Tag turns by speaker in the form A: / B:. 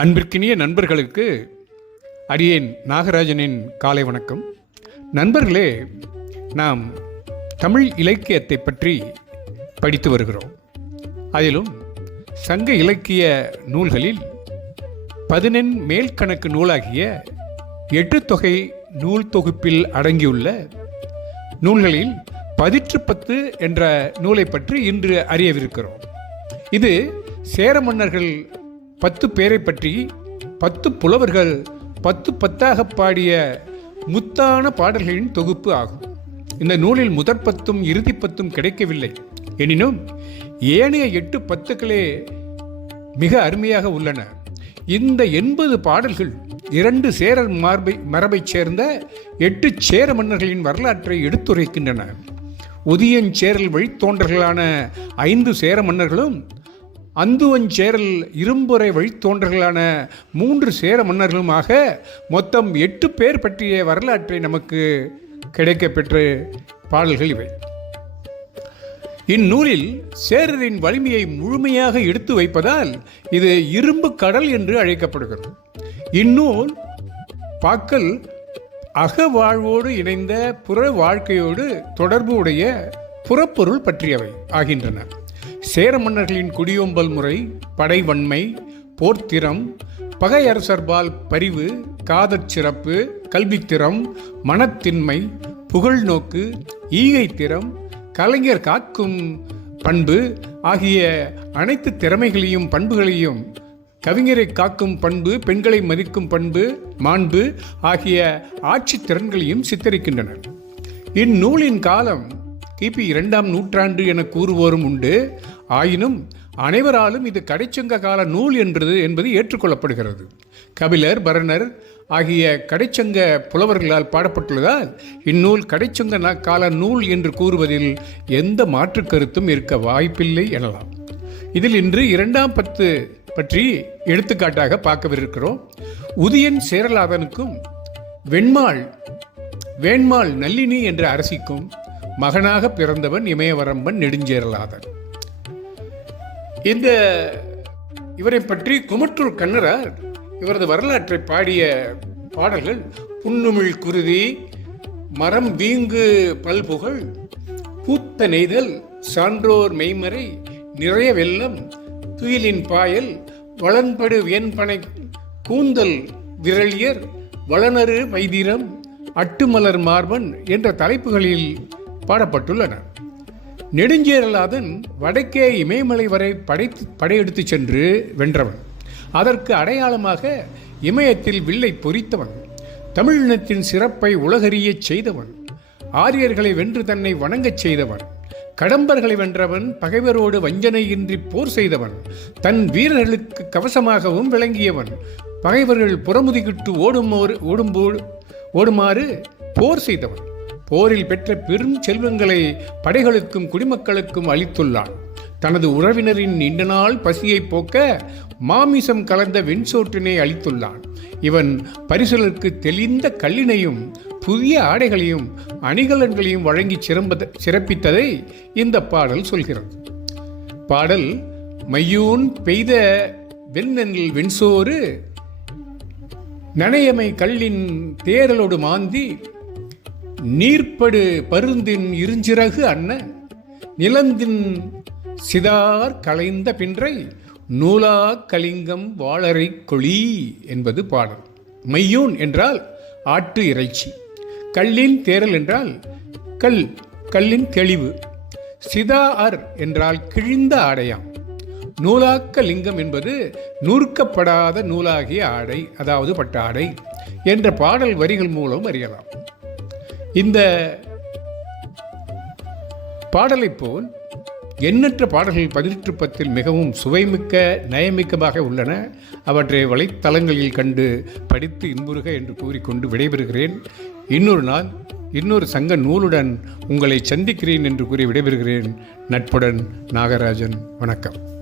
A: அன்பிற்கினிய நண்பர்களுக்கு அடியேன் நாகராஜனின் காலை வணக்கம். நண்பர்களே நாம் தமிழ் இலக்கியத்தை பற்றி படித்து வருகிறோம். அதிலும் சங்க இலக்கிய நூல்களில் பதினெண் மேல்கணக்கு நூலாகிய எட்டு தொகை நூல் தொகுப்பில் அடங்கியுள்ள நூல்களில் பதிற்று பத்து என்ற நூலை பற்றி இன்று அறியவிருக்கிறோம். இது சேர மன்னர்கள் பத்து பேரை பற்றி பத்து புலவர்கள் பத்து பத்தாக பாடிய முத்தான பாடல்களின் தொகுப்பு ஆகும். இந்த நூலில் முதற் பத்தும் இறுதி பத்தும் கிடைக்கவில்லை. எனினும் ஏனைய எட்டு பத்துக்களே மிக அருமையாக உள்ளன. இந்த எண்பது பாடல்கள் இரண்டு சேரர் மார்பை மரபைச் சேர்ந்த எட்டு சேர மன்னர்களின் வரலாற்றை எடுத்துரைக்கின்றன. உதியஞ்சேரல் வழித்தோன்றர்களான ஐந்து சேர மன்னர்களும் அந்துவஞ்சேரல் இரும்புரை வழித்தோன்றர்களான மூன்று சேர மன்னர்களுமாக மொத்தம் எட்டு பேர் பற்றிய வரலாற்றை நமக்கு கிடைக்கப்பெற்ற பாடல்கள் இவை. இந்நூலில் சேரரின் வலிமையை முழுமையாக எடுத்து வைப்பதால் இது இரும்பு கடல் என்று அழைக்கப்படுகிறது. இந்நூல் பாக்கல் அகவாழ்வோடு இணைந்த புற வாழ்க்கையோடு தொடர்பு உடைய புறப்பொருள் பற்றியவை ஆகின்றன. சேர மன்னர்களின் குடியோம்பல் முறை படைவன்மை போர்த்திறம் பகையரசர்பால் பரிவு காதற் சிறப்பு கல்வித்திறம் மனத்தின்மை புகழ்நோக்கு ஈகைத்திறம் கலைஞர் காக்கும் பண்பு ஆகிய அனைத்து திறமைகளையும் பண்புகளையும் கவிஞரை காக்கும் பண்பு பெண்களை மதிக்கும் பண்பு மாண்பு ஆகிய ஆட்சி திறன்களையும் சித்தரிக்கின்றன இந்நூலின் காலம் கிபி இரண்டாம் நூற்றாண்டு என கூறுவோரும் உண்டு. ஆயினும் அனைவராலும் இது கடைச்சங்க கால நூல் என்பது என்பது ஏற்றுக்கொள்ளப்படுகிறது. கபிலர் பரணர் ஆகிய கடைச்சங்க புலவர்களால் பாடப்பட்டுள்ளதால் இந்நூல் கடைச்சங்க கால நூல் என்று கூறுவதில் எந்த மாற்று கருத்தும் இருக்க வாய்ப்பில்லை எனலாம். இதில் இன்று இரண்டாம் பத்து பற்றி எடுத்துக்காட்டாக பார்க்கவிருக்கிறோம். உதியன் சேரலாதனுக்கும் வெண்மாள் வேண்மாள் நல்லினி என்ற அரசிக்கும் மகனாக பிறந்தவன் இமயவரம்பன் நெடுஞ்சேரலாதன். இந்த இவரை பற்றி குமட்டூர் கண்ணரார் இவரது வரலாற்றை பாடிய பாடல்கள் புன்னுமிழ் குருதி மரம் வீங்கு பல்புகழ் பூத்த நெய்தல் சான்றோர் மெய்மறை நிறைய வெள்ளம் துயிலின் பாயல் வளன்படு வியன்பனை கூந்தல் விரளியர் வளனரு வைதிரம் அட்டுமலர் மார்பன் என்ற தலைப்புகளில் பாடப்பட்டுள்ளன. நெடுஞ்சேரலாதன் வடக்கே இமயமலை வரை படைத்து படையெடுத்து சென்று வென்றவன். அதற்கு அடையாளமாக இமயத்தில் வில்லை பொறித்தவன். தமிழினத்தின் சிறப்பை உலகறியச் செய்தவன். ஆரியர்களை வென்று தன்னை வணங்கச் செய்தவன். கடம்பர்களை வென்றவன் பகைவரோடு வஞ்சனையின்றி போர் செய்தவன். தன் வீரர்களுக்கு கவசமாகவும் விளங்கியவன். பகைவர்கள் புறமுதுகிட்டு ஓடும் ஓடும்போடு ஓடுமாறு போர் செய்தவன். போரில் பெற்ற பெரும் செல்வங்களை படைகளுக்கும் குடிமக்களுக்கும் அளித்துள்ளான். தனது உறவினரின் நீண்ட நாள் பசியை போக்க மாமிசம் கலந்த வெண்சோற்றினை அளித்துள்ளான். இவன் பரிசலருக்கு தெளிந்த கல்லினையும் புதிய ஆடைகளையும் அணிகலன்களையும் வழங்கி சிறம்பத சிறப்பித்ததை இந்த பாடல் சொல்கிறது. பாடல் மையூன் பெய்த வெண்ணெல் வெண்சோறு நனையமை கல்லின் தேரலோடு மாந்தி நீர்ப்படு பருந்தின் இருஞ்சிறகு அன்ன நிலந்தின் சிதார் கலைந்த பின்றை நூலா கலிங்கம் வாழரை கொளி என்பது பாடல். மையூன் என்றால் ஆட்டு இறைச்சி கல்லின் தேரல் என்றால் கல் கல்லின் தெளிவு சிதா அர் என்றால் கிழிந்த ஆடையாம். நூலாக்க லிங்கம் என்பது நூற்கப்படாத நூலாகிய ஆடை அதாவது பட்டாடை என்ற பாடல் வரிகள் மூலம் அறியலாம். இந்த பாடலைப் போல் எண்ணற்ற பாடல்கள் பதினெட்டு பத்தில் மிகவும் சுவைமிக்க நயமிக்கமாக உள்ளன. அவற்றை வலைத்தளங்களில் கண்டு படித்து இன்புறுக என்று கூறிக்கொண்டு விடைபெறுகிறேன். இன்னொரு நாள் இன்னொரு சங்க நூலுடன் உங்களை சந்திக்கிறேன் என்று கூறி விடைபெறுகிறேன். நட்புடன் நாகராஜன். வணக்கம்.